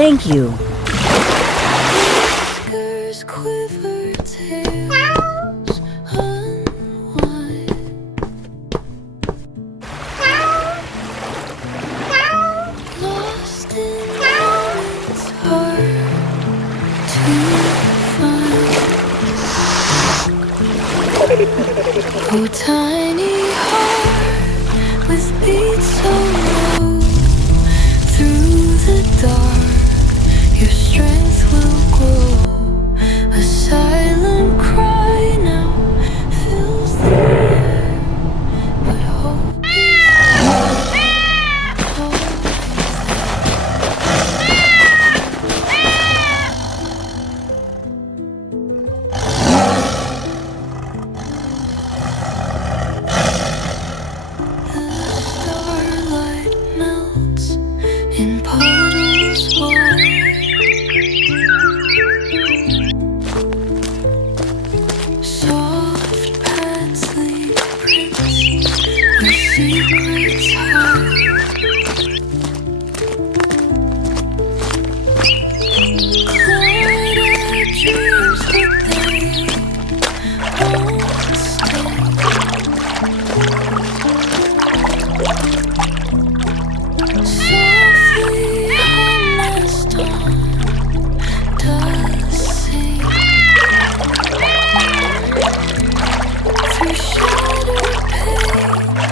Thank you. Whiskers quiver, tails unwind. Lost in moments, hard to find. Oh, tiny heart with beats so low, through the dark your strength will grow. A silent cry now fills the air, but hope is always the starlight melts in puddles wide. Soft pads leave prints where secrets hide. Clouded dreams, but they won't stay. Softly hum as dawn does sing. Through shattered panes and fleeting rain, through whispers soft, through echoed pain, a melody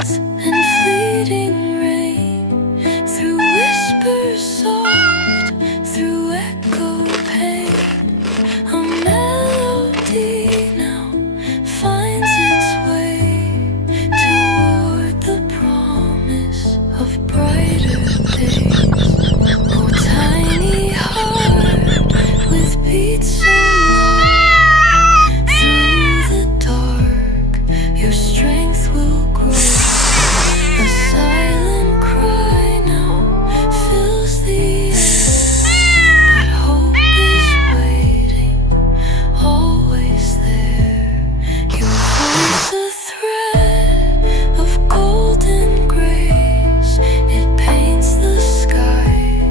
now finds its way toward the promise of brighter days. Oh, tiny heart with beats so low, through the dark your strength will grow. A silent cry now fills the air, but hope is waiting, always there. Your voice a thread of golden grace. It paints the sky,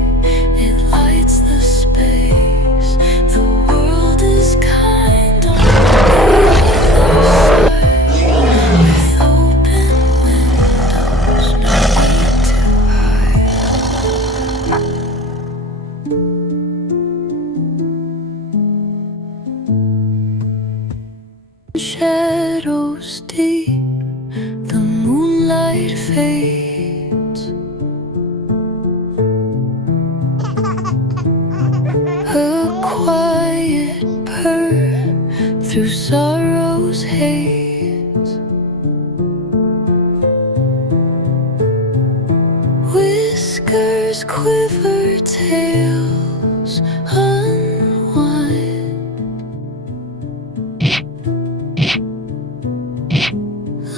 it lights the space. The world is kind on the other side. With open windows, no need to hide. Shadows deep, the moonlight fades. A quiet purr through sorrow's haze. Whiskers quiver, tails unwind.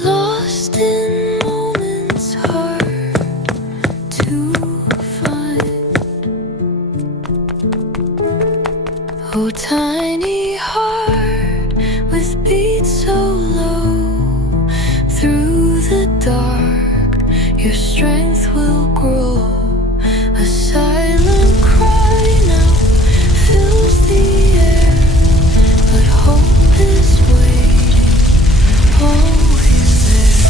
Lost in moments, hard to find. Oh, tiny heart with beats so low, through the dark your strength will grow. A silent cry now fills the air, but hope is waiting, always there.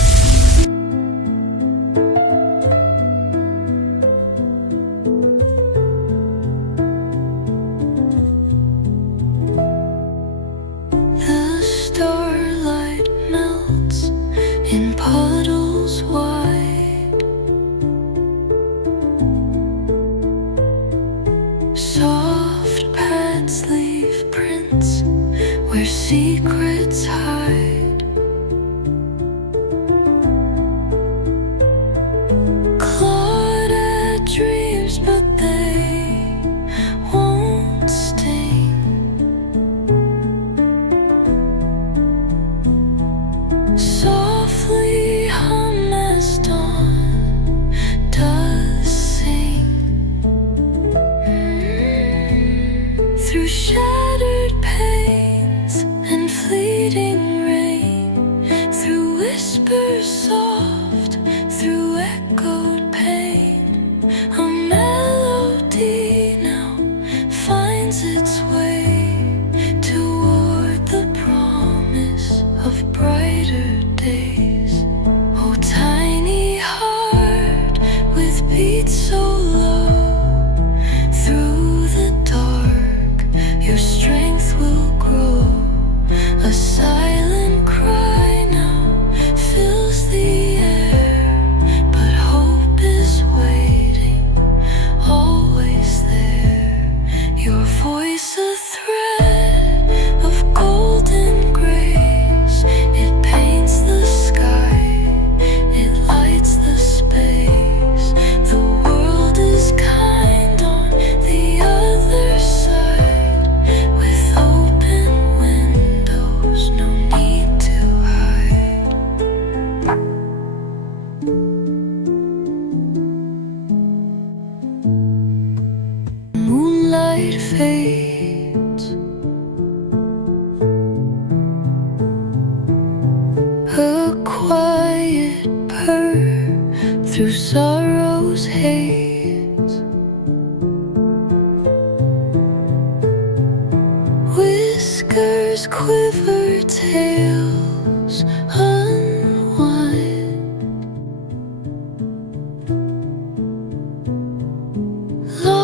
The starlight melts in puddles wide. Soft pads leave prints where secrets hide. Clawed at dreams, but they won't sting. Softly hum as dawn does sing. Through shattered panes and fleeting rain, through whispers soft, through echoed pain, a melody now light fades. A quiet purr through sorrow's haze. Whiskers quiver, tail